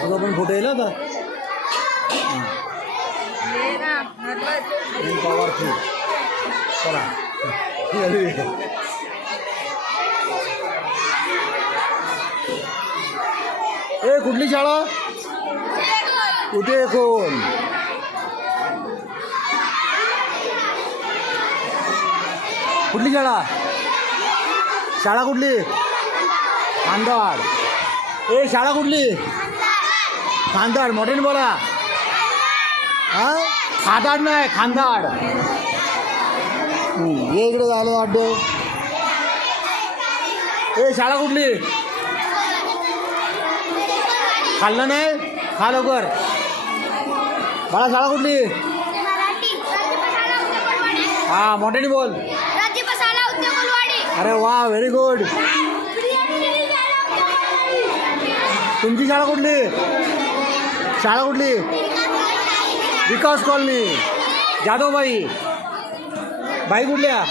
तुझा पण फोटो येईल आता पॉवरफुल चला ए कुठली शाळा कुठे कोण कुठली शाळा शाळा कुठली खांदाड ए शाळा कुठली खांदाड मोठ्याने बोला हां खादाड नाही खांदाड ये इकडे झालं अड्डे ए शाळा कुठली खाल्लं नाही खा लवकर बाळा शाळा कुठली हां मोठ्याने बोल अरे वा व्हेरी गुड तुमची शाळा कुठली शाळा कुठली विकास कॉलनी जाधवबाई बाई कुठल्या